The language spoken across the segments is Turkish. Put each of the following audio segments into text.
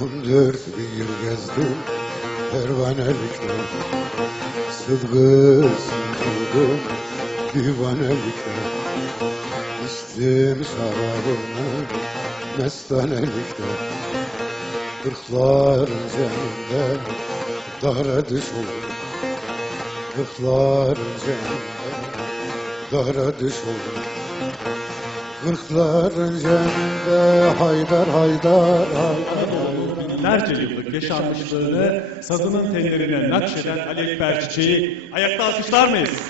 Dört bir gezdim pervanelikle. Sıdkı sıkıldım divanelikle. İçtim şarabımı mestanelikle. Kırkların ceminde dara düş oldum Kırkların ceminde dara düş oldum Kırkların ceminde haydar haydar haydar binlerce yıllık yaşanmışlığını sazının tellerine nakşeden Ali Ekber Çiçek'i ayakta alkışlar mıyız?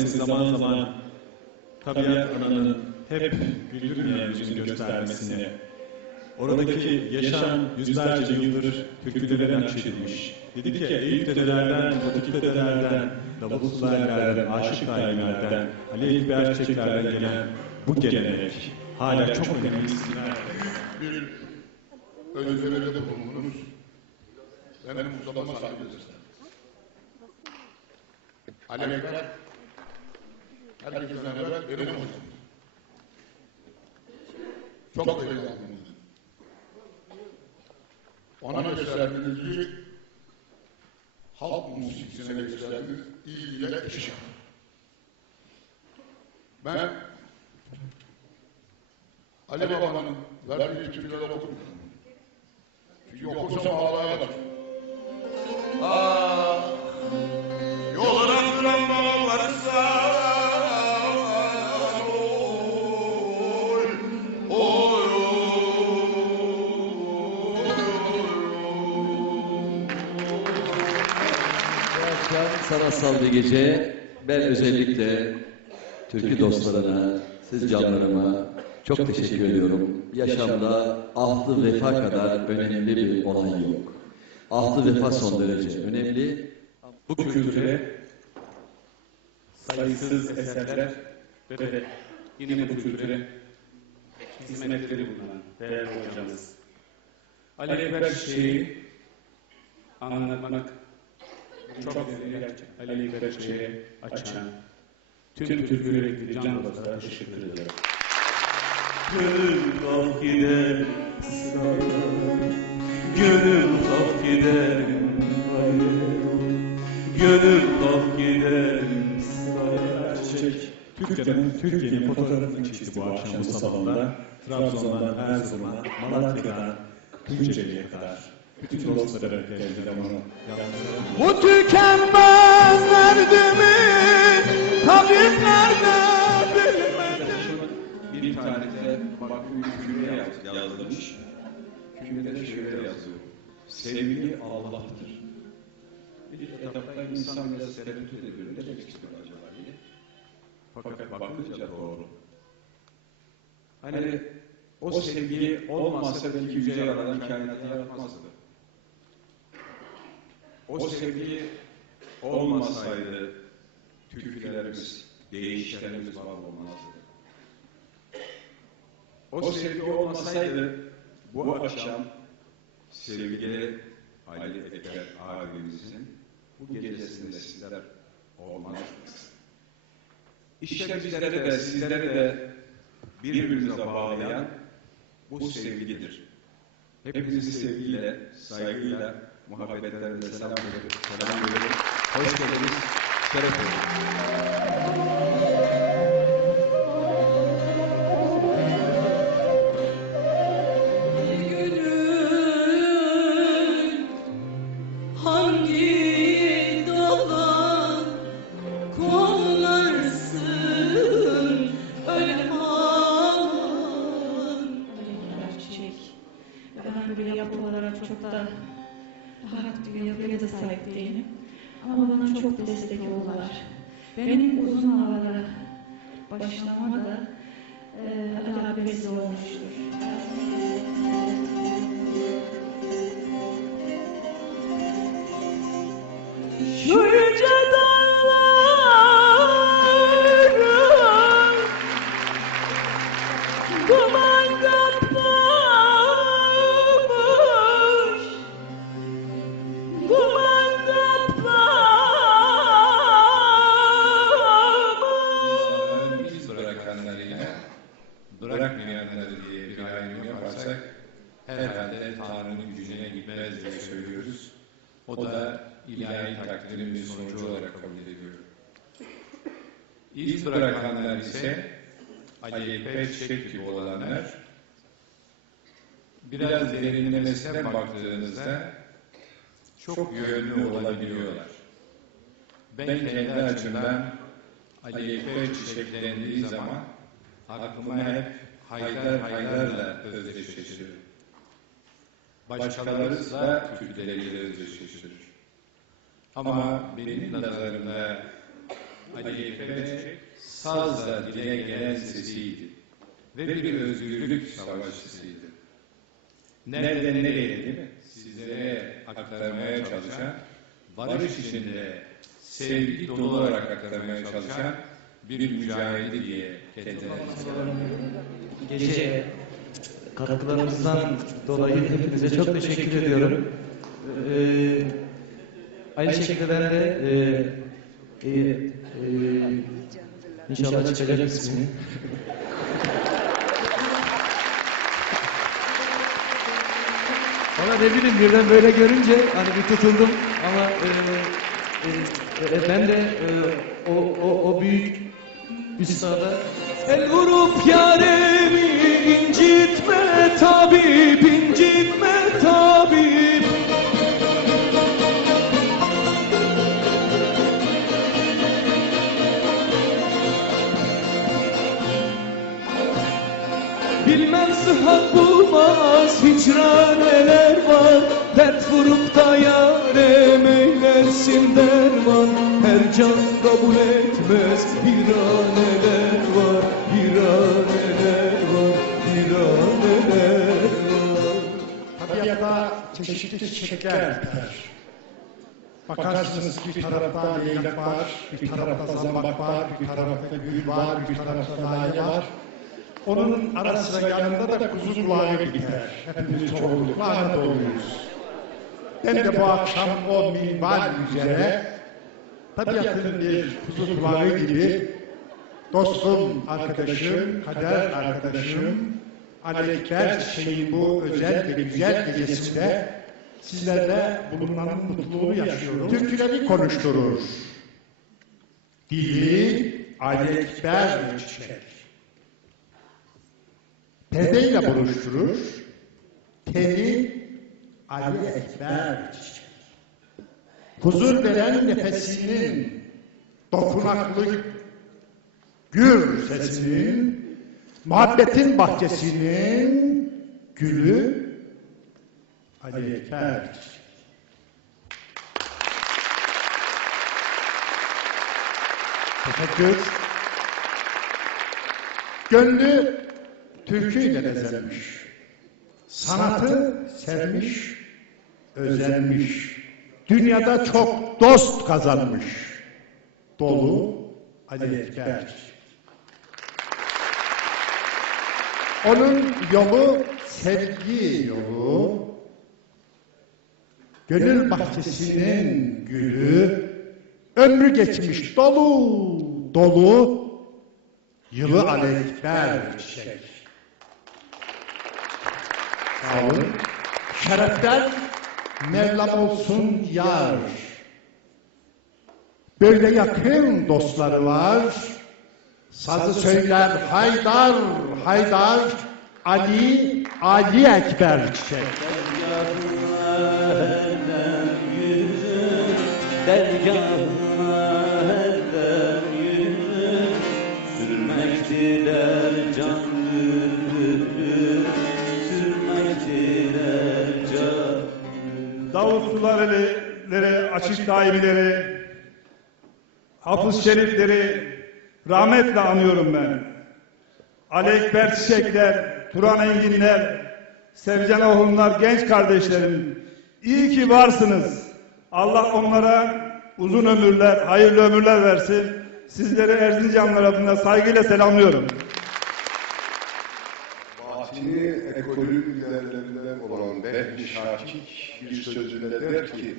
Siz zaman zaman tabiat ananın hep güldürmeyen yüzünü göstermesine. Oradaki yaşam yüzlerce yıldır türkülere nakşedilmiş. Dedi ki Eyüp dedelerden, Latif dedelerden, Davut Sulayler'den, Aşık Naimler'den, Ali Ekber Çiçekler'den gelen bu gelenek hala çok önemli isimler. bir özveride bulundunuz. Benim Mustafa'ma saygıdır. Ali Herkesten evvel benim hocam. Çok evladım. Ona gösterdiğiniz ilgi, halk musikisine gösterdiğiniz ilgiyle eşit. Ben Ali Baba'nın verdiği türküleri okumuyorum. Çünkü okursam ağlayamam. Sanatsal bir gece. Ben özellikle türkü dostlarına, siz canlarıma çok teşekkür ediyorum. Yaşamda ahdı vefa kadar önemli bir olay yok. Ahdı vefa son derece önemli. Bu kültüre sayısız eserler ve yine bu kültüre hizmetleri bulunan değerli hocamız. Ali Ekber Çiçek'i anlatmak çok güzel gerçek. Ali Çiçek'i açan tüm türkü yürekli can dostlara teşekkür ediyorum. Gönül kalk giderim sıraya Gönül kalk gayrı Gönül kalk sıraya Çiçek, Türkiye'nin, Türkiye'nin fotoğrafını çekti bu akşam bu salonda. Trabzon'dan Erzurum'a, Malatya'dan Tunceli'ye kadar. Bütün dostları onu yalnız Bu tükenmez derdimi tabipler de bir tarihte bakım cümle yaz- yazılmış. Cümlede de şöyle yazıyor. Sevgi Allah'tır. Bir etapta insan biraz tereddüt ediyor. Ne demek istiyor acaba diye. Fakat bakınca doğru. Hani o sevgi olmasa belki yüce yaradan kainatı yaratmazdı. O sevgi olmasaydı türkülerimiz, değişlerimiz var olmazdı. O sevgi olmasaydı bu akşam sevgili Ali Ekber abimizin bu gecesinde sizler olmazdınız. İşte bizlere de sizlere de birbirimize bağlayan bu sevgidir. Hepinizi sevgiyle, saygıyla, muhabbetlerle selam veriyorum. Selam veriyorum. Hoş geldiniz. Şeref verdiniz. Ben böyle yapı olarak çok da rahat bir yapıya da sahip değilim. Ama bana çok destek oldular. Benim uzun havalara başlamama da e, Ali abi olmuştur. Biraz derinlemesine baktığınızda çok yönlü olabiliyorlar. Ben kendi açımdan Ali Ekber çiçeklendiği zaman aklıma hep Haydar Haydar'la özdeşleşir. Başkaları da türküleriyle özdeşleşir. Ama benim nazarımda Ali Ekber sazla dile gelen sesiydi ve bir özgürlük savaşçısıydı. Nereden nereye değil mi? Sizlere aktarmaya çalışan, barış içinde sevgi dolu olarak aktarmaya çalışan bir mücahidi diye kendilerine Gece katkılarınızdan dolayı hepinize çok teşekkür ediyorum. Ee, aynı şekilde ben de e, e, e, inşallah çıkacak ismini. Ama ne bileyim birden böyle görünce hani bir tutundum ama e, e, e, ben de e, o, o, o büyük üstada El vurup yaremi incitme tabip incitme tabip. Bilmem sıhhat bulmaz var Dert vurup da yarem eylersin derman Her can kabul etmez viraneler var Viraneler var, viraneler var Tabiatta çeşitli çiçekler biter. Bakarsınız bir tarafta leylak var, bir tarafta zambak var, bir tarafta gül var, bir tarafta lale var. Onun arasında yanında da kuzu kulağı biter. Hepimiz çoğunlukla Anadolu'yuz. Ben de bu akşam o minval üzere tabiatın bir kuzu kulağı gibi dostum, arkadaşım, kader arkadaşım, Alekber şeyin bu özel ve güzel gecesinde sizlerle bulunmanın mutluluğunu yaşıyorum. Türküleri konuşturur. Dili Alekber çiçek. Perdeyle buluşturur. Teni Ali Ekber. Huzur veren nefesinin dokunaklı gür sesinin muhabbetin bahçesinin gülü Ali Ekber. Teşekkür. Gönlü türküyle bezenmiş. Sanatı sevmiş, özenmiş. Dünyada çok dost kazanmış. Dolu Ali Ekber. Onun yolu sevgi yolu. Gönül bahçesinin gülü. Ömrü geçmiş dolu dolu Yılı aleyhber çiçek. Sağ. Şerefler Mevlam olsun yar. Böyle yakın dostları var. Sazı söyler Haydar, Haydar, Ali, Ali Ekber çiçek. Dergahına Davut sularları, açık daimileri, hafız şerifleri rahmetle anıyorum ben. Ali Ekber Çiçekler, Turan Enginler, Sevcan Ohunlar, genç kardeşlerim. İyi ki varsınız. Allah onlara uzun ömürler, hayırlı ömürler versin. Sizleri Erzincanlar adına saygıyla selamlıyorum. Batini ekolü liderlerinden Behmi Şakik bir sözünde der ki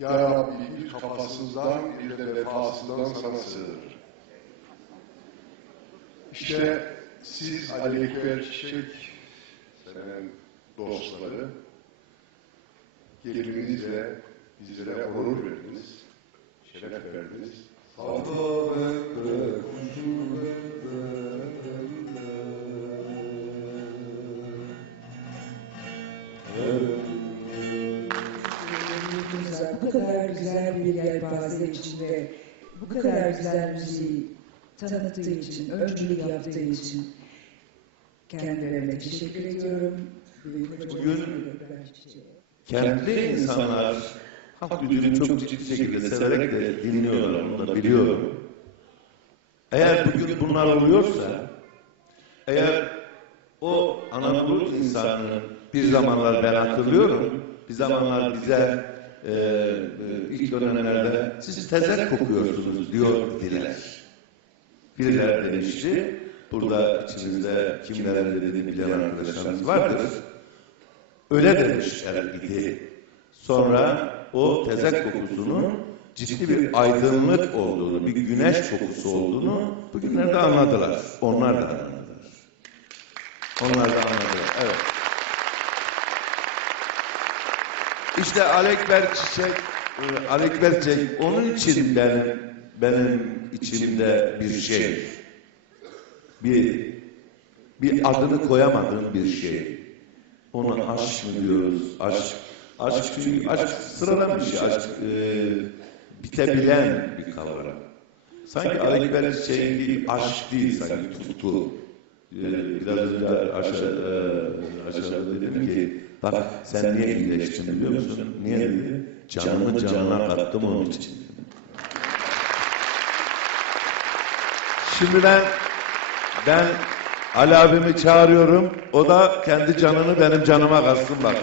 Ya Rabbi bir kafasızdan bir de vefasızdan sana sığınır. İşte siz Ali Ekber Çiçek seven dostları geliminizle bizlere onur verdiniz, şeref verdiniz. Güzel, güzel bir yelpaze içinde bu kadar güzel müziği tanıttığı için, öncülük yaptığı için kendilerine teşekkür ediyorum. Bugün-. Kentli insanlar halk müziğini çok ciddi şekilde severek de dinliyorlar, onu da biliyorum. Eğer bugün bunlar oluyorsa, eğer o Anadolu insanının bir zamanlar ben hatırlıyorum, bir zamanlar bize e, ilk dönemlerde siz tezek kokuyorsunuz diyor diler. Biriler demişti, burada içimizde kimlerin dediğini bilen arkadaşlarımız vardır. Öyle demişler idi. Sonra o tezek kokusunun ciddi bir aydınlık olduğunu, bir güneş kokusu olduğunu bugünlerde anladılar. Onlar da anladılar. Onlar da anladılar. Evet. İşte Alekber Çiçek, Alekber Çiçek onun için benim, benim içimde bir şey. Bir bir adını koyamadığım bir şey. Ona aşk mı diyoruz? Aşk. Aşk çünkü aşk sıradan bir şey. Aşk e, bitebilen bir kavram. Sanki Ali Ekber şeyin bir aşk değil sanki tutku. E, biraz önce aşağı, e, aşağıda dedim ki bak sen niye iyileştin biliyor musun? Niye dedi? Canımı canına kattım onun için. Şimdi ben ben Ali abimi çağırıyorum. O da kendi canını benim canıma katsın bak.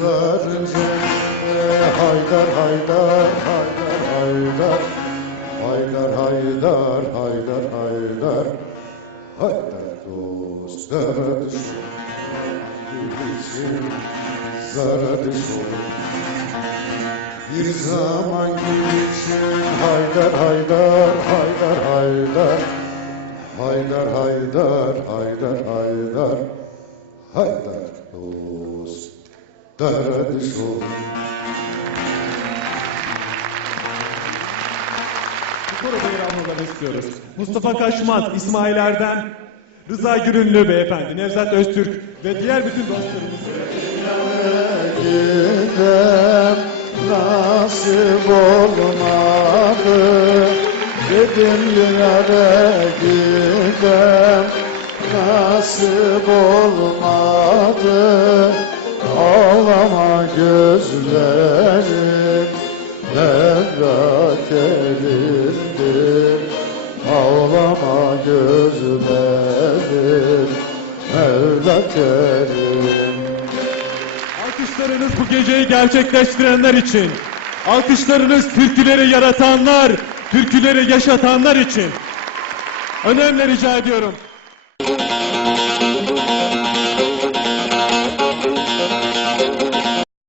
gözlerinde Haydar haydar haydar haydar Haydar haydar haydar haydar Haydar dostlar düşün zarar düşün Bir zaman geçen haydar haydar haydar haydar Haydar haydar haydar haydar Haydar dostlar Derdi sol Bu konuda yer almalarını istiyoruz. Mustafa Kaşmaz, İsmail Erdem, Rıza Gürünlü beyefendi, Nevzat Öztürk ve diğer bütün dostlarımız. gidem nasip olmadı Dedim yine gidem nasip olmadı Ağlama gözlerim berrak elindir Ağlama gözlerim Mevla Kerim Alkışlarınız bu geceyi gerçekleştirenler için. Alkışlarınız türküleri yaratanlar, türküleri yaşatanlar için. Önemli rica ediyorum.